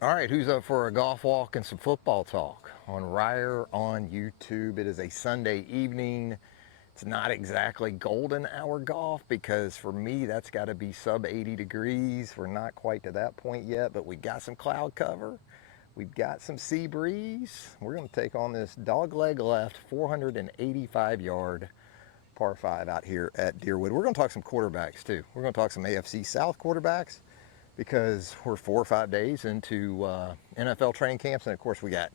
All right, who's up for a golf walk and some football talk on Ryer on YouTube? It is a Sunday evening. It's not exactly golden hour golf because for me that's got to be sub 80 degrees. We're not quite to that point yet, but we got some cloud cover. We've got some sea breeze. We're going to take on this dogleg left 485 yard par 5 out here at Deerwood. We're going to talk some quarterbacks too. We're going to talk some AFC South quarterbacks, because we're 4 or 5 days into NFL training camps, and of course we got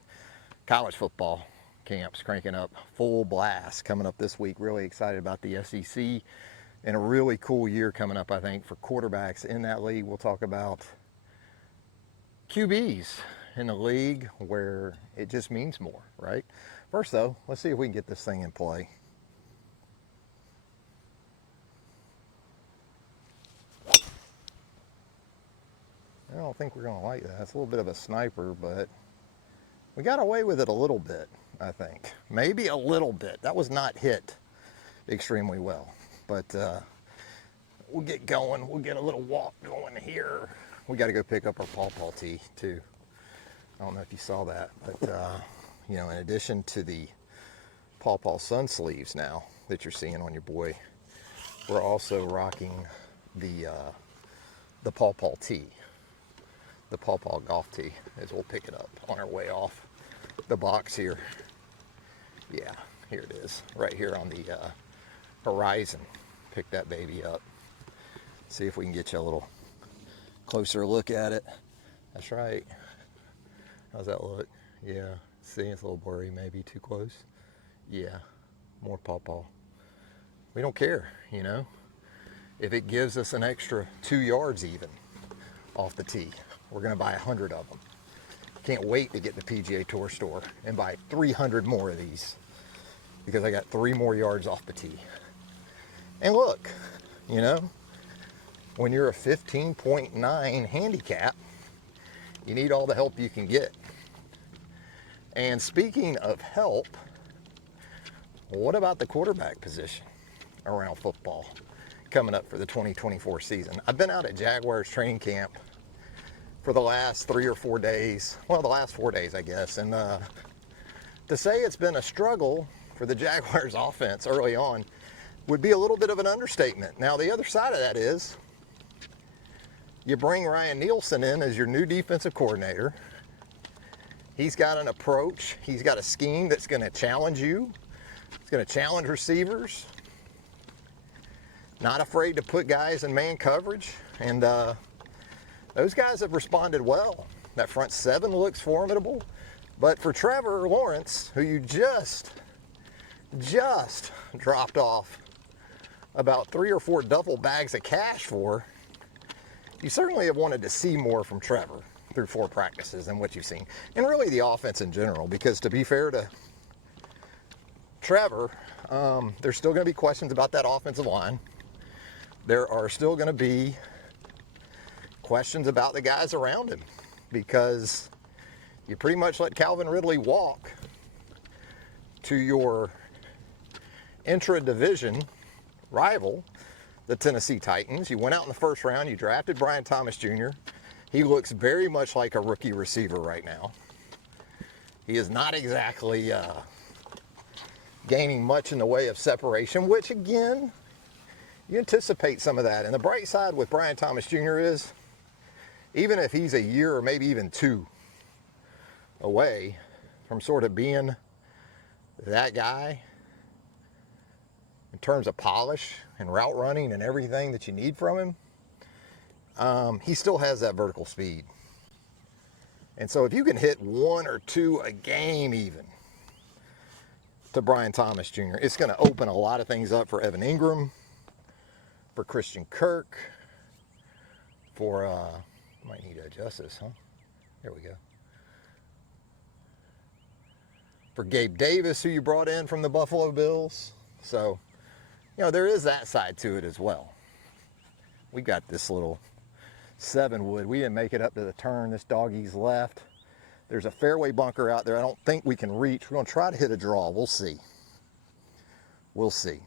college football camps cranking up full blast coming up this week. Really excited about the SEC and a really cool year coming up, I think, for quarterbacks in that league. We'll talk about QBs in the league where it just means more, right? First though, let's see if we can get this thing in play. I don't think we're going to like that. It's a little bit of a sniper, but we got away with it a little bit, I think. Maybe a little bit. That was not hit extremely well. But we'll get going. We'll get a little walk going here. We got to go pick up our pawpaw tee, too. I don't know if you saw that. But, you know, in addition to the pawpaw sun sleeves now that you're seeing on your boy, we're also rocking the pawpaw tee. The pawpaw golf tee, as we'll pick it up on our way off the box here. Yeah, here it is, right here on the horizon. Pick that baby up. See if we can get you a little closer look at it. That's right. How's that look? Yeah, see, it's a little blurry, maybe too close. Yeah, more pawpaw. We don't care, you know, if it gives us an extra 2 yards even off the tee. We're going to buy 100 of them. Can't wait to get to the PGA Tour store and buy 300 more of these because I got 3 more yards off the tee. And look, you know, when you're a 15.9 handicap, you need all the help you can get. And speaking of help, what about the quarterback position around football coming up for the 2024 season? I've been out at Jaguars training camp for the last 3 or 4 days. Well, the last 4 days, I guess. And to say it's been a struggle for the Jaguars offense early on would be a little bit of an understatement. Now, the other side of that is you bring Ryan Nielsen in as your new defensive coordinator. He's got an approach. He's got a scheme that's going to challenge you. It's going to challenge receivers. Not afraid to put guys in man coverage. And those guys have responded well. That front seven looks formidable. But for Trevor Lawrence, who you just dropped off about 3 or 4 duffel bags of cash for, you certainly have wanted to see more from Trevor through 4 practices than what you've seen. And really the offense in general, because to be fair to Trevor, there's still going to be questions about that offensive line. There are still going to be questions about the guys around him, because you pretty much let Calvin Ridley walk to your intra-division rival, the Tennessee Titans. You went out in the first round, you drafted Brian Thomas Jr. He looks very much like a rookie receiver right now. He is not exactly gaining much in the way of separation, which again, you anticipate some of that. And the bright side with Brian Thomas Jr. is, even if he's a year or maybe even 2 away from sort of being that guy in terms of polish and route running and everything that you need from him, he still has that vertical speed. And so if you can hit 1 or 2 a game even to Brian Thomas Jr., it's going to open a lot of things up for Evan Ingram, for Christian Kirk, for might need to adjust this, huh? There we go. For Gabe Davis, who you brought in from the Buffalo Bills. So, you know, there is that side to it as well. We got this little 7-wood. We didn't make it up to the turn. This doggie's left. There's a fairway bunker out there I don't think we can reach. We're going to try to hit a draw. We'll see. We'll see.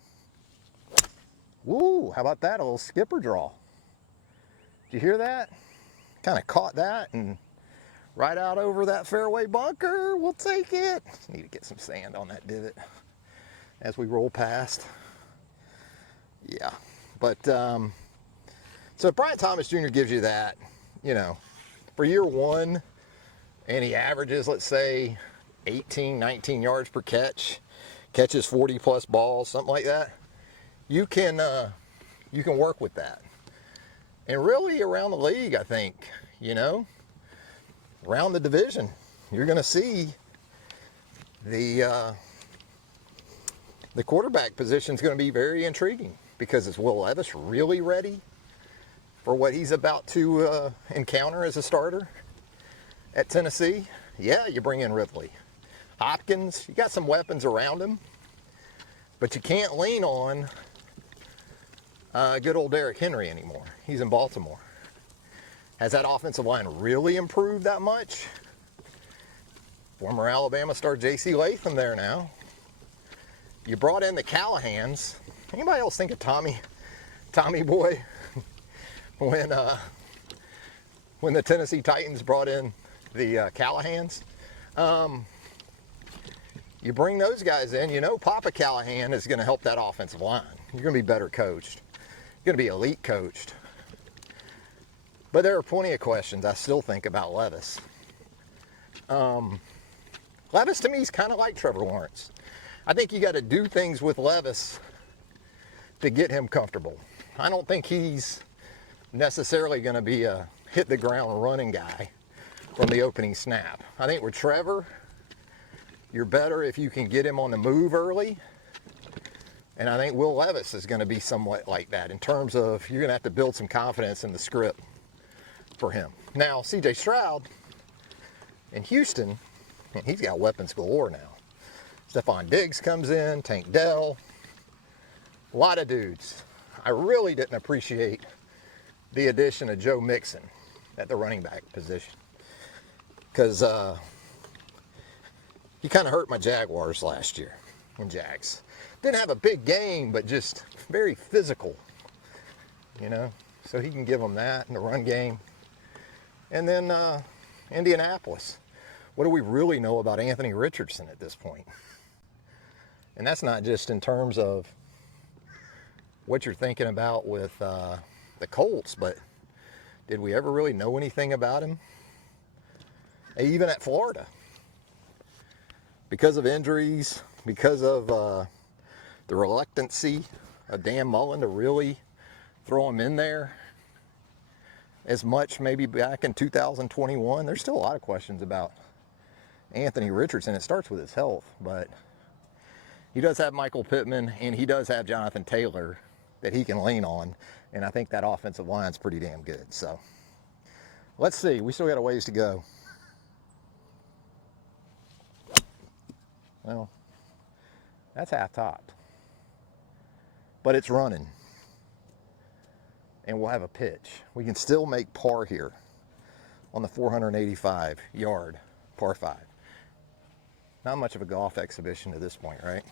Woo, how about that? A little skipper draw. Did you hear that? Kind of caught that and Right out over that fairway bunker. We'll take it. Need to get some sand on that divot as we roll past. Yeah, but so Brian Thomas Jr. gives you that, you know, for year one, and he averages, let's say, 18, 19 yards per catch, catches 40 plus balls, something like that. You can work with that. And really around the league, I think, you know, around the division, you're going to see the quarterback position is going to be very intriguing, because is Will Levis really ready for what he's about to encounter as a starter at Tennessee? Yeah, you bring in Ridley. Hopkins, you got some weapons around him, but you can't lean on good old Derrick Henry anymore. He's in Baltimore. Has that offensive line really improved that much? Former Alabama star J.C. Latham there now. You brought in the Callahans. Anybody else think of Tommy Boy when the Tennessee Titans brought in the Callahans? You bring those guys in, you know Papa Callahan is going to help that offensive line. You're going to be better coached. You're going to be elite coached. But there are plenty of questions I still think about Levis. Levis to me is kind of like Trevor Lawrence. I think you got to do things with Levis to get him comfortable. I don't think he's necessarily going to be a hit the ground running guy from the opening snap. I think with Trevor, you're better if you can get him on the move early. And I think Will Levis is going to be somewhat like that in terms of you're going to have to build some confidence in the script for him. Now, C.J. Stroud in Houston, and he's got weapons galore now. Stephon Diggs comes in, Tank Dell, a lot of dudes. I really didn't appreciate the addition of Joe Mixon at the running back position, because he kind of hurt my Jaguars last year in Jags. Didn't have a big game, but just very physical, you know. So he can give them that in the run game. And then Indianapolis. What do we really know about Anthony Richardson at this point? And that's not just in terms of what you're thinking about with the Colts, but did we ever really know anything about him? Even at Florida. Because of injuries, because of the reluctancy of Dan Mullen to really throw him in there as much maybe back in 2021. There's still a lot of questions about Anthony Richardson. It starts with his health, but he does have Michael Pittman, and he does have Jonathan Taylor that he can lean on, and I think that offensive line's pretty damn good. So let's see. We still got a ways to go. Well, that's half-topped, but it's running, and we'll have a pitch. We can still make par here on the 485-yard par 5. Not much of a golf exhibition at this point, right?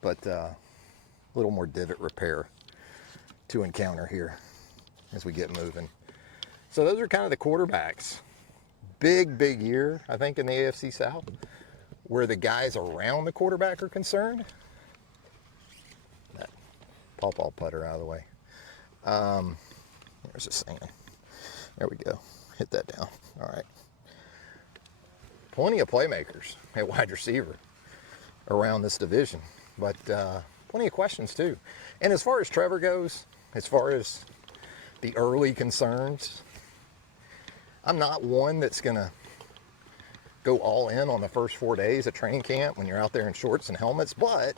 But a little more divot repair to encounter here as we get moving. So those are kind of the quarterbacks. Big year, I think, in the AFC South, where the guys around the quarterback are concerned. That pawpaw putter out of the way. There's the sand. There we go. Hit that down. All right. Plenty of playmakers at wide receiver around this division, but plenty of questions too. And as far as Trevor goes, as far as the early concerns, I'm not one that's going to go all in on the first 4 days of training camp when you're out there in shorts and helmets, but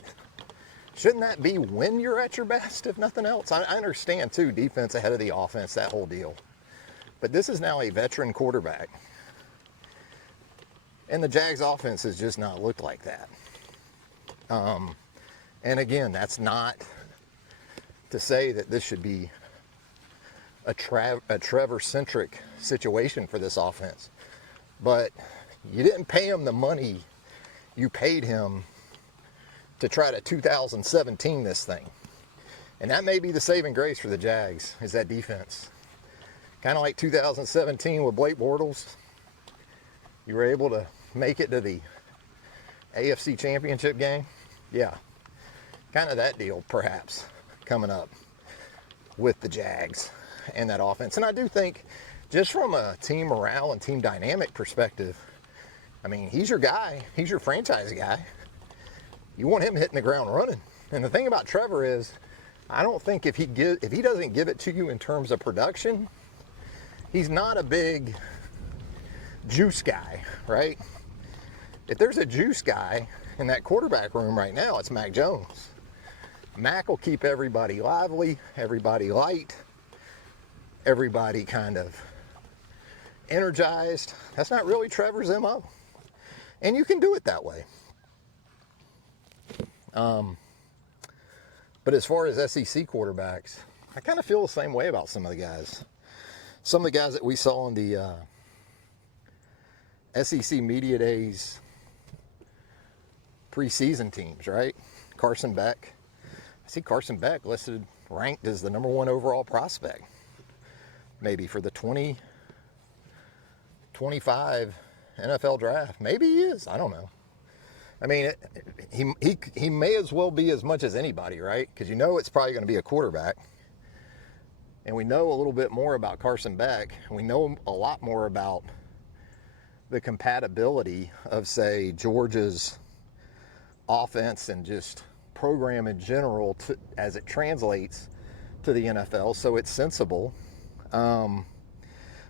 shouldn't that be when you're at your best, if nothing else? I understand too, defense ahead of the offense, that whole deal. But this is now a veteran quarterback. And the Jags offense has just not looked like that. And again, that's not to say that this should be a Trevor-centric situation for this offense. But you didn't pay him the money you paid him to try to 2017 this thing. And that may be the saving grace for the Jags, is that defense. Kind of like 2017 with Blake Bortles. You were able to make it to the AFC Championship game. Yeah, kind of that deal perhaps coming up with the Jags and that offense. And I do think just from a team morale and team dynamic perspective, I mean, he's your guy. He's your franchise guy. You want him hitting the ground running. And the thing about Trevor is, I don't think if he doesn't give it to you in terms of production, he's not a big juice guy, right? If there's a juice guy in that quarterback room right now, it's Mac Jones. Mac will keep everybody lively, everybody light, everybody kind of energized. That's not really Trevor's MO. And you can do it that way. But as far as SEC quarterbacks, I kind of feel the same way about some of the guys. Some of the guys that we saw in the SEC Media Days preseason teams, right? Carson Beck. I see Carson Beck listed, ranked as the #1 overall prospect. Maybe for the 2025 NFL draft. Maybe he is. I don't know. I mean, he may as well be as much as anybody, right? Because you know it's probably going to be a quarterback. And we know a little bit more about Carson Beck. We know a lot more about the compatibility of, say, Georgia's offense and just program in general as it translates to the NFL. So it's sensible. But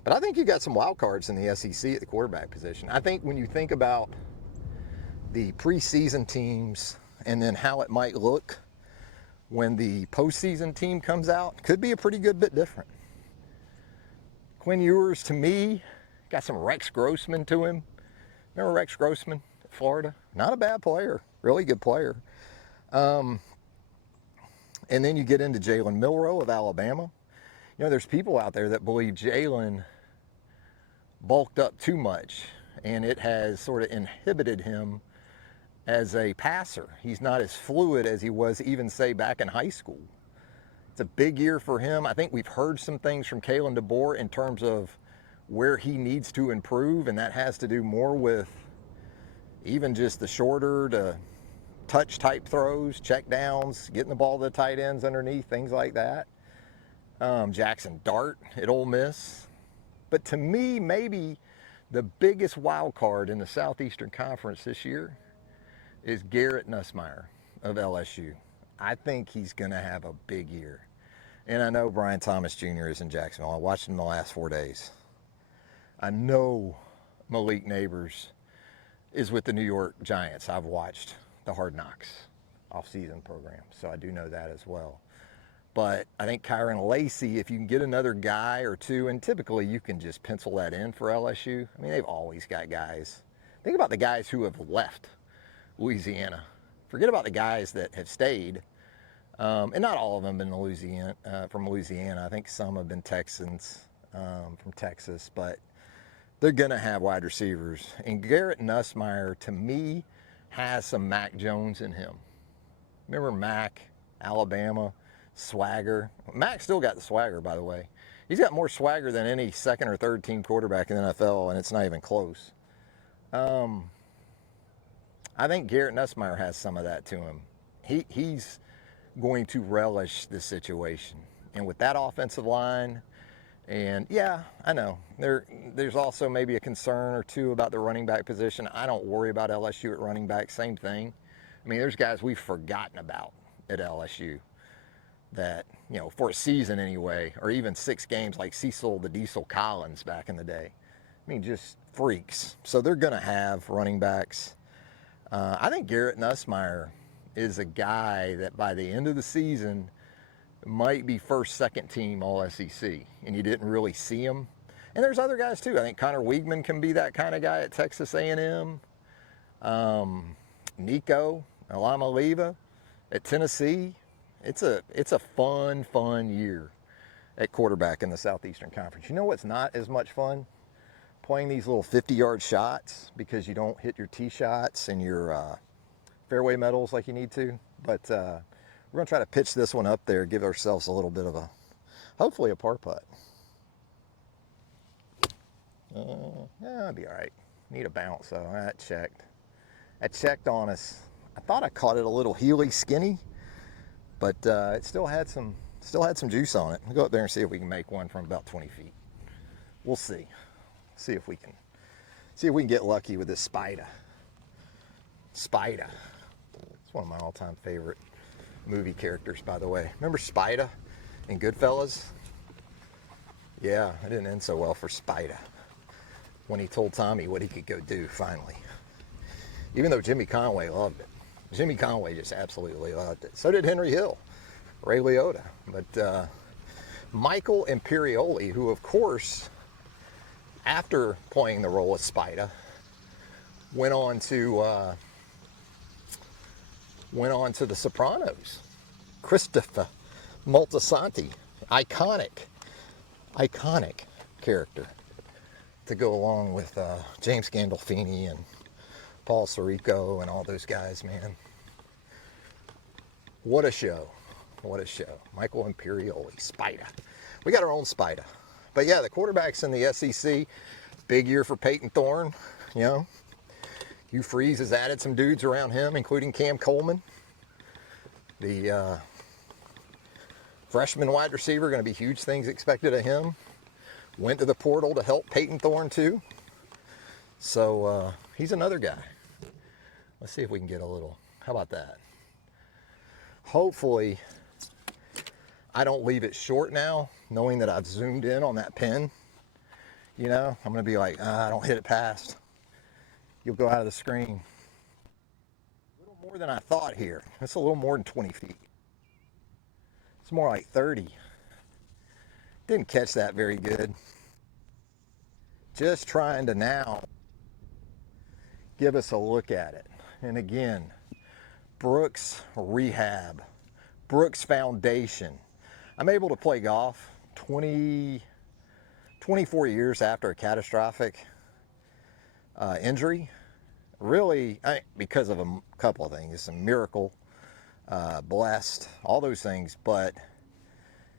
I think you got some wild cards in the SEC at the quarterback position. I think when you think about the preseason teams and then how it might look when the postseason team comes out, could be a pretty good bit different. Quinn Ewers, to me, got some Rex Grossman to him. Remember Rex Grossman at Florida? Not a bad player, really good player. And then you get into Jalen Milroe of Alabama. You know, there's people out there that believe Jalen bulked up too much and it has sort of inhibited him as a passer. He's not as fluid as he was even, say, back in high school. It's a big year for him. I think we've heard some things from Kalen DeBoer in terms of where he needs to improve, and that has to do more with even just the shorter to touch type throws, check downs, getting the ball to the tight ends underneath, things like that. Jackson Dart at Ole Miss. But to me, maybe the biggest wild card in the Southeastern Conference this year is Garrett Nussmeier of LSU. I think he's going to have a big year. And I know Brian Thomas Jr. is in Jacksonville. I watched him the last 4 days. I know Malik Neighbors is with the New York Giants. I've watched the Hard Knocks off-season program, so I do know that as well. But I think Kyron Lacey, if you can get another guy or two, and typically you can just pencil that in for LSU. I mean, they've always got guys. Think about the guys who have left Louisiana. Forget about the guys that have stayed. And not all of them have been from Louisiana. I think some have been Texans from Texas, but they're going to have wide receivers. And Garrett Nussmeier, to me, has some Mac Jones in him. Remember Mac, Alabama, swagger. Mac still got the swagger, by the way. He's got more swagger than any second or third team quarterback in the NFL, and it's not even close. I think Garrett Nussmeier has some of that to him. He's going to relish this situation. And with that offensive line, and yeah, I know, there's also maybe a concern or two about the running back position. I don't worry about LSU at running back, same thing. I mean, there's guys we've forgotten about at LSU that, you know, for a season anyway, or even 6 games like Cecil the Diesel Collins back in the day. I mean, just freaks. So they're going to have running backs. I think Garrett Nussmeier is a guy that by the end of the season might be first, second team All-SEC, and you didn't really see him. And there's other guys too. I think Connor Weigman can be that kind of guy at Texas A&M. Nico Alamaliva at Tennessee. It's a fun year at quarterback in the Southeastern Conference. You know what's not as much fun? Playing these little 50-yard shots because you don't hit your tee shots and your fairway medals like you need to. But we're going to try to pitch this one up there, give ourselves a little bit of hopefully a par putt. Yeah, that'd be all right. Need a bounce, though. That checked. That checked on us. I thought I caught it a little heely skinny, but it still had some juice on it. We'll go up there and see if we can make one from about 20 feet. We'll see. See if we can get lucky with this spider. Spider. It's one of my all-time favorite movie characters, by the way. Remember Spider in Goodfellas? Yeah, it didn't end so well for Spider when he told Tommy what he could go do finally. Even though Jimmy Conway loved it. Jimmy Conway just absolutely loved it. So did Henry Hill, Ray Liotta. But Michael Imperioli, who of course, after playing the role of Spider, went on to The Sopranos. Christopher Moltisanti, iconic character to go along with James Gandolfini and Paul Sirico and all those guys, man. What a show. What a show. Michael Imperioli, Spider. We got our own Spider. But yeah, the quarterbacks in the SEC, big year for Peyton Thorne, you know. Hugh Freeze has added some dudes around him, including Cam Coleman. The freshman wide receiver, going to be huge things expected of him. Went to the portal to help Peyton Thorne too. So he's another guy. Let's see if we can get a little, how about that? Hopefully I don't leave it short now, knowing that I've zoomed in on that pin. You know, I'm going to be like, don't hit it past. You'll go out of the screen. A little more than I thought here. It's a little more than 20 feet. It's more like 30. Didn't catch that very good. Just trying to now give us a look at it. And again, Brooks Rehab, Brooks Foundation. I'm able to play golf 24 years after a catastrophic injury. Really, because of a couple of things. It's a miracle, blessed, all those things. But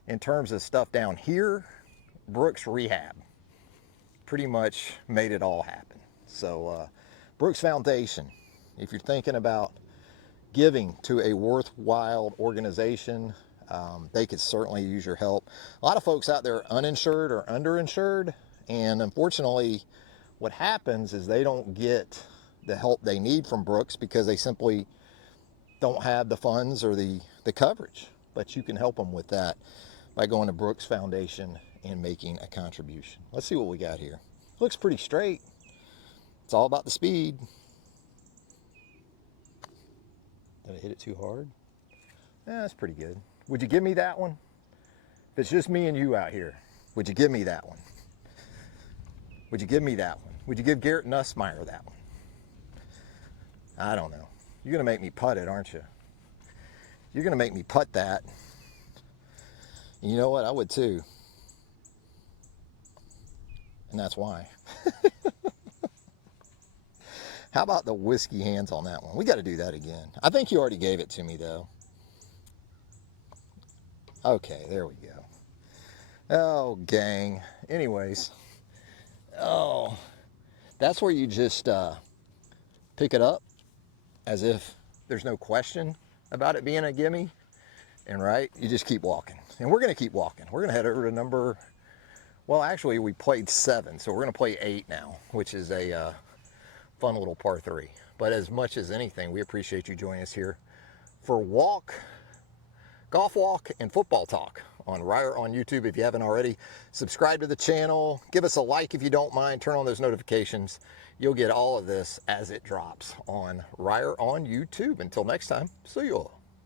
in terms of stuff down here, Brooks Rehab pretty much made it all happen. So Brooks Foundation, if you're thinking about giving to a worthwhile organization, they could certainly use your help. A lot of folks out there are uninsured or underinsured, and unfortunately what happens is they don't get the help they need from Brooks because they simply don't have the funds or the coverage. But you can help them with that by going to Brooks Foundation and making a contribution. Let's see what we got here. Looks pretty straight. It's all about the speed. Did I hit it too hard? Yeah, that's pretty good. Would you give me that one? If it's just me and you out here, would you give me that one? Would you give me that one? Would you give Garrett Nussmeier that one? I don't know. You're going to make me putt it, aren't you? You're going to make me putt that. And you know what? I would too. And that's why. How about the whiskey hands on that one? We got to do that again. I think you already gave it to me, though. Okay, there we go. Oh, gang. Anyways. Oh, that's where you just pick it up as if there's no question about it being a gimme. And right, you just keep walking. And we're going to keep walking. We're going to head over to number, well, actually, we played 7. So we're going to play 8 now, which is a fun little par 3. But as much as anything, we appreciate you joining us here for golf walk and football talk on Ryer on YouTube. If you haven't already, subscribe to the channel, give us a like if you don't mind, turn on those notifications. You'll get all of this as it drops on Ryer on YouTube. Until next time, see you all.